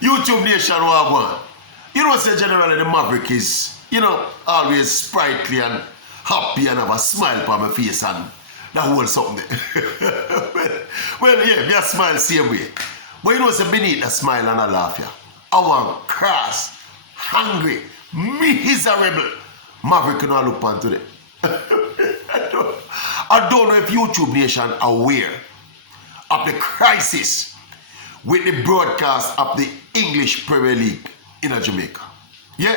YouTube Nation Wagwan. You know, say generally the Maverick is, always sprightly and happy and have a smile on my face and that whole something there. well, yeah, me a smile same way. But you know, say beneath a smile and a laugh, yeah. I want cross, hungry, miserable Maverick can look on today. I don't know if YouTube Nation are aware of the crisis with the broadcast of the English Premier League in Jamaica. Yeah,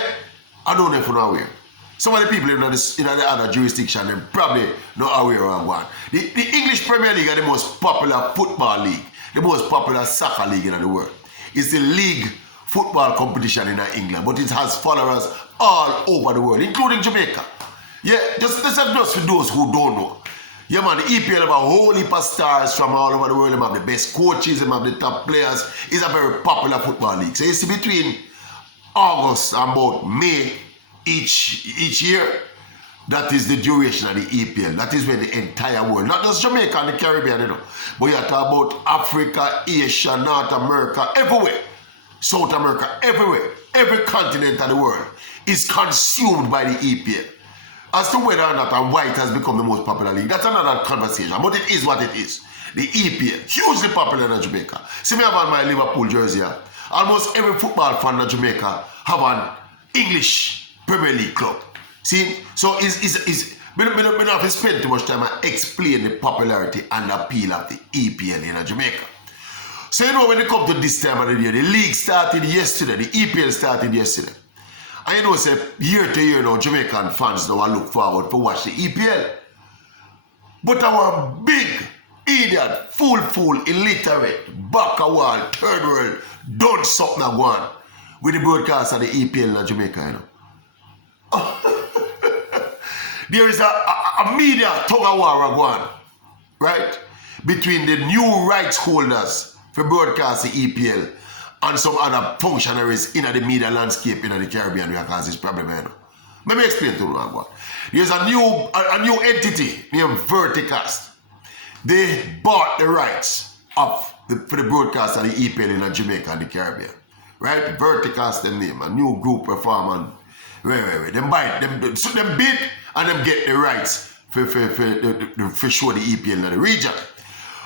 I don't know if you're not aware. Some of the people in the other jurisdiction are probably not aware of one. The English Premier League is the most popular football league, the most popular soccer league in the world. It's the league football competition in England, but it has followers all over the world, including Jamaica. Yeah, just for those who don't know. Yeah, man, the EPL have a whole heap of stars from all over the world. They have the best coaches, they have the top players. It's a very popular football league. So it's between August and about May each year. That is the duration of the EPL. That is when the entire world, not just Jamaica and the Caribbean, but you talk about Africa, Asia, North America, everywhere. South America, everywhere. Every continent of the world is consumed by the EPL. As to whether or not and why it has become the most popular league, that's another conversation. But it is what it is. The EPL, hugely popular in Jamaica. See me have on my Liverpool jersey here. Almost every football fan in Jamaica have an English Premier League club. See? So we don't have to spend too much time and explain the popularity and appeal of the EPL in Jamaica. So when it comes to this time of the year, the league started yesterday, the EPL started yesterday. And say year to year now, Jamaican fans now look forward to watch the EPL. But our big, idiot, fool, illiterate, back-a-wall, third world, don't something go on with the broadcast of the EPL in Jamaica, There is a media tug-of-war go on, right? Between the new rights holders for broadcast the EPL and some other functionaries in the media landscape in the Caribbean who cause this problem. Let me explain to you. There's a new entity named Verticast. They bought the rights for the broadcast of the EPL in Jamaica and the Caribbean. Right? Verticast them name, a new group perform and them buy it, them bid and them get the rights for show the EPL in the region.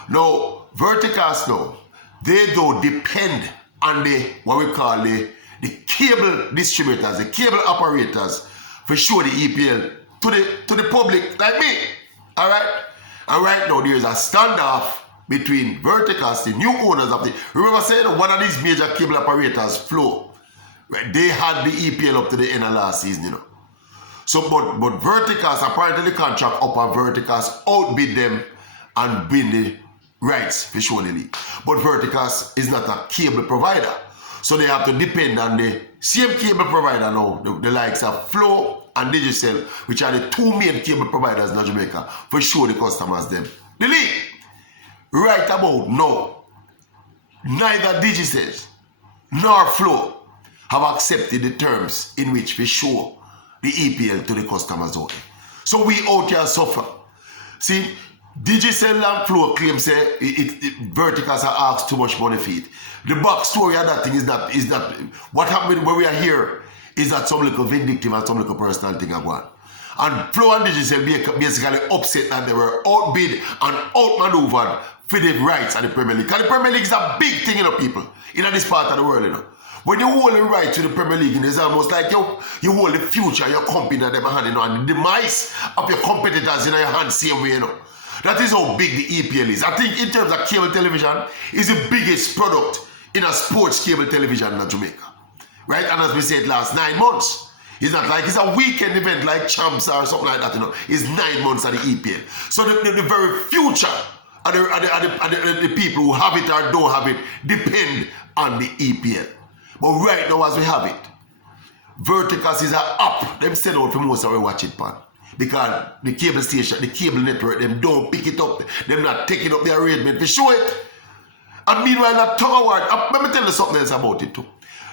Now, Verticast now, they don't depend on what we call the cable distributors, the cable operators, for show the EPL to the public like me. Alright? And right now there is a standoff between Verticast, the new owners of the. Remember saying one of these major cable operators, Flow, right? They had the EPL up to the end of last season, So but Verticast, apparently the contract up on Verticast outbid them and win the rights for show the league. But Verticast is not a cable provider. So they have to depend on the same cable provider now, the likes of Flow and Digicel, which are the two main cable providers in Jamaica, for show the customers them the league. Right about now, neither Digicel nor Flow have accepted the terms in which we show the EPL to the customers out there. So we out here suffer. See, Digicel and Flow claim say Verticals are asked too much money for it. The backstory of that thing is that what happened when we are here is that some little vindictive and some little personal thing are going. And Flow and Digicel basically upset that they were outbid and outmaneuvered for the rights of the Premier League. Because the Premier League is a big thing, people, in this part of the world, When you hold the right to the Premier League, it's almost like you hold the future of your company in them hand, and the demise of your competitors in your hands same way, That is how big the EPL is. I think in terms of cable television, it's the biggest product in a sports cable television in Jamaica. Right? And as we said last 9 months. It's not like it's a weekend event like Champs or something like that, It's 9 months of the EPL. So the very future of the people who have it or don't have it depend on the EPL. But right now as we have it, Verticals is an app. Them send out for most of we watch it, pan. Because the cable station, the cable network, them don't pick it up. Them not taking up the arrangement to show it. And meanwhile, that tug-of-war, let me tell you something else about it too.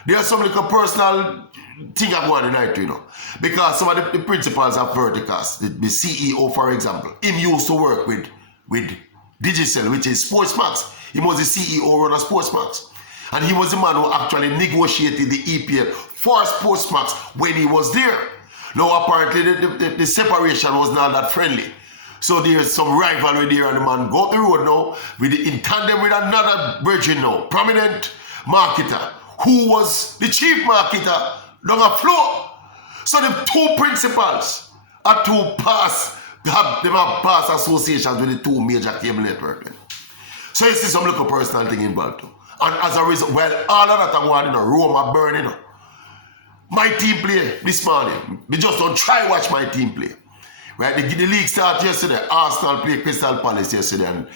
There's some like a personal thing I'm going tonight, Because some of the principals of Verticals, the CEO, for example, him used to work with Digicel, which is Sportsmax. He was the CEO of Sportsmax. And he was the man who actually negotiated the EPL for Sportsmax when he was there. Now, apparently, the separation was not that friendly. So there's some rivalry there, and the man go up the road now in tandem with another virgin now, prominent marketer, who was the chief marketer down the floor. So the two principals are to pass, they have past associations with the two major cable networks. So you see some little personal thing involved too. And as a result, well, all of that I'm going, Rome are burning. My team play this morning. We just don't try watch my team play. Right? The league started yesterday. Arsenal play Crystal Palace yesterday. And,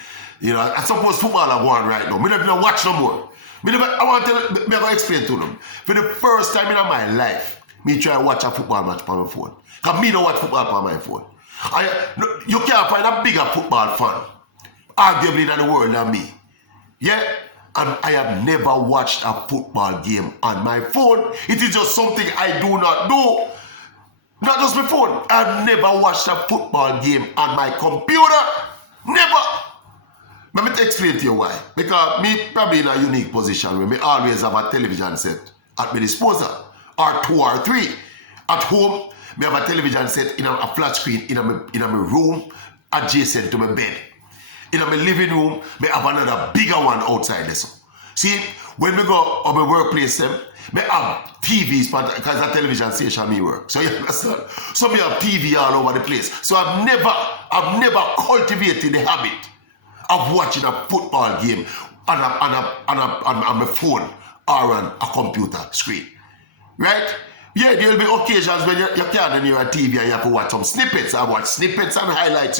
I suppose football are going right now. I don't even watch no more. I'm going to explain to them. For the first time in my life, me try to watch a football match on my phone. Because me don't watch football on my phone. You can't find a bigger football fan, arguably, in the world than me. Yeah? And I have never watched a football game on my phone. It is just something I do not do. Not just my phone. I've never watched a football game on my computer. Never. Let me explain to you why. Because me probably in a unique position where me always have a television set at my disposal. Or 2 or 3. At home, me have a television set in a flat screen in my room adjacent to my bed. In my living room, I have another bigger one outside this. See, when we go to my workplace, I have TVs because a television station me work. So you understand? So I have TV all over the place. So I've never cultivated the habit of watching a football game on my phone or on a computer screen. Right? Yeah, there will be occasions when you can't near a TV and you have to watch some snippets. I watch snippets and highlights,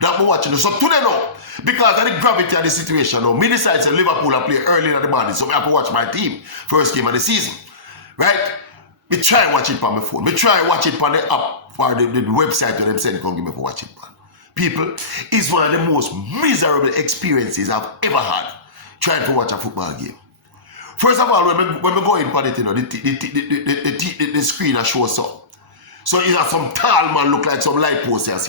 that I'm watching. So today now, because of the gravity of the situation now, me decide to Liverpool are play early in the morning, so I have to watch my team first game of the season. Right? Me try and watch it on my phone. Me try and watch it on the app or the website where them send come give me for watch it on. People, it's one of the most miserable experiences I've ever had trying to watch a football game. First of all, when we go in for it, the screen shows up. So you have some tall man look like some light posters,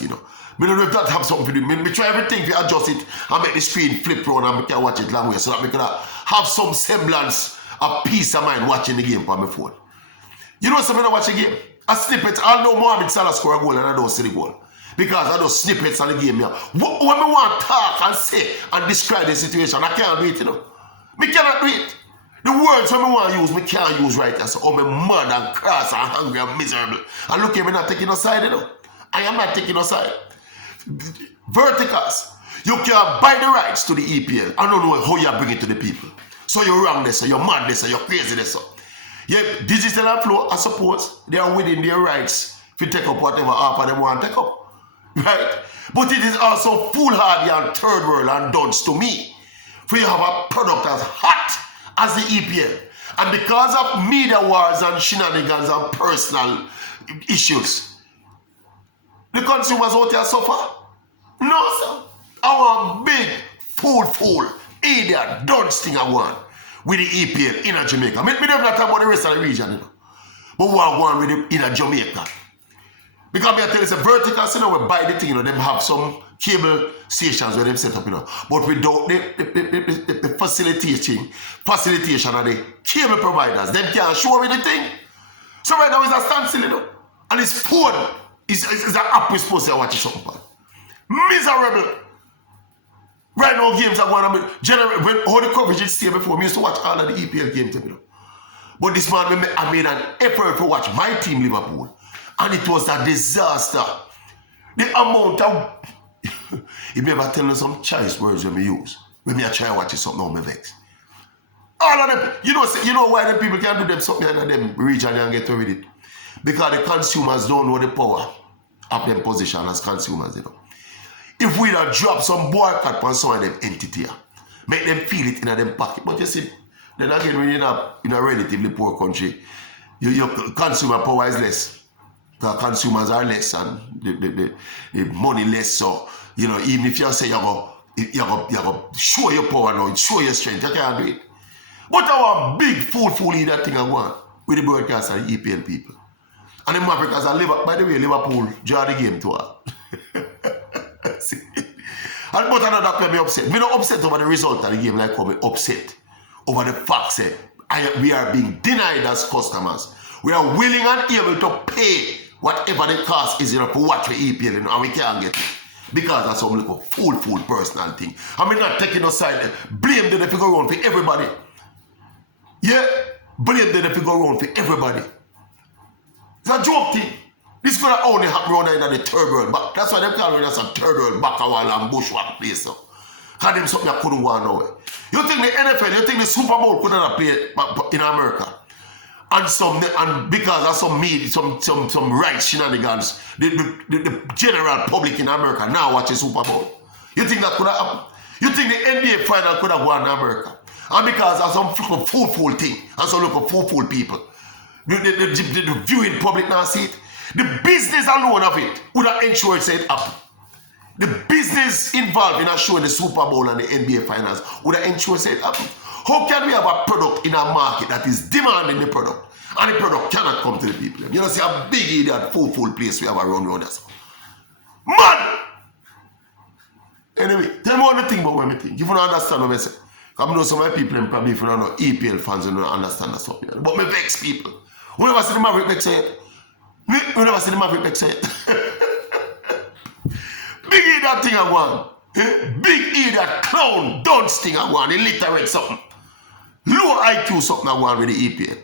I don't know if that have something to do. I try everything to adjust it and make the screen flip around and I can watch it long way so that I can have some semblance of peace of mind watching the game on my phone. You know something I watch a game? A snippet. I know Mohamed Salah score a goal and I don't see the goal. Because I do snippets of the game. When I want to talk and say and describe the situation, I can't do it, I cannot do it. The words I want to use, I can't use right now. So I'm mad and cross and hungry and miserable. And look at me not taking a side, I am not taking a side. Verticals. You can buy the rights to the EPL. I don't know how you bring it to the people. So you're wrong there, so you're mad there, so you're crazy there, so. Yeah, Digital and Flow, I suppose, they are within their rights to take up whatever half of them want to take up. Right? But it is also foolhardy and third world and dunce to me. For you have a product as hot as the EPL. And because of media wars and shenanigans and personal issues, the consumers out here suffer? No, sir. Our big fool, idiot, dunce thing I want with the EPL in Jamaica. Me don't not talk about the rest of the region, but we are going with it in Jamaica. Because me I tell you, it's a vertical, we buy the thing, them have some cable stations where them set up, but without the facilitation of the cable providers, them can't show me the thing. So right now it's a standstill, and it's phone. It's an app we're supposed to watch something. Miserable. Right now games are going to generate when all the coverage is still before. We used to watch all of the EPL games. But this man, I made an effort to watch my team Liverpool. And it was a disaster. The amount of if you ever tell me some choice words when we use, when me I try watching something on my vex. All of them, you know why them people can do them something in them region and get away with it? Because the consumers don't know the power of them position as consumers, If we don't drop some boycott on some of them entity, make them feel it in them pocket. But you see, then again, when you're in a relatively poor country, your consumer power is less. The consumers are less and the money less. So, even if you say you go show your power now, show your strength, you can't do it. But our big fool in that thing I want with the broadcast and the EPL people. And the Mavericks are Liverpool, by the way, Liverpool draw the game to her. But another player me upset. Me not upset over the result of the game like how me upset over the fact that we are being denied as customers. We are willing and able to pay whatever the cost is, for watch for EPL, and we can't get it. Because that's some little fool personal thing. I mean, not taking no side. Blame them if you go around for everybody. Yeah? Blame them if you go around for everybody. It's a joke thing. This is going to only happen around in the third world. But that's why they call it as a third world backawall and bushwhack place. So. Because them something that couldn't go on nowhere. You think the NFL, you think the Super Bowl couldn't have played in America? And because of some media, some right shenanigans, the general public in America now watch the Super Bowl. You think that could have happened? You think the NBA final could have gone to America? And because of some fool thing, and some local fool people, the viewing public now see it. The business alone of it would have ensured it happen. The business involved in showing the Super Bowl and the NBA finals would have ensured it happen. How can we have a product in a market that is demanding the product and the product cannot come to the people? You know, see a big idiot, fool place we have around us. Man! Anyway, tell me one thing about what I think. If you don't understand what I say, I know some of my people, probably if you don't know EPL fans, you don't understand that stuff. But me vex people. We never see the Maverick vex say it. We never see the Maverick vex say it. Big idiot thing I want. Big idiot clown, dunce thing I want. Illiterate something. Low IQ something I want with the EPL.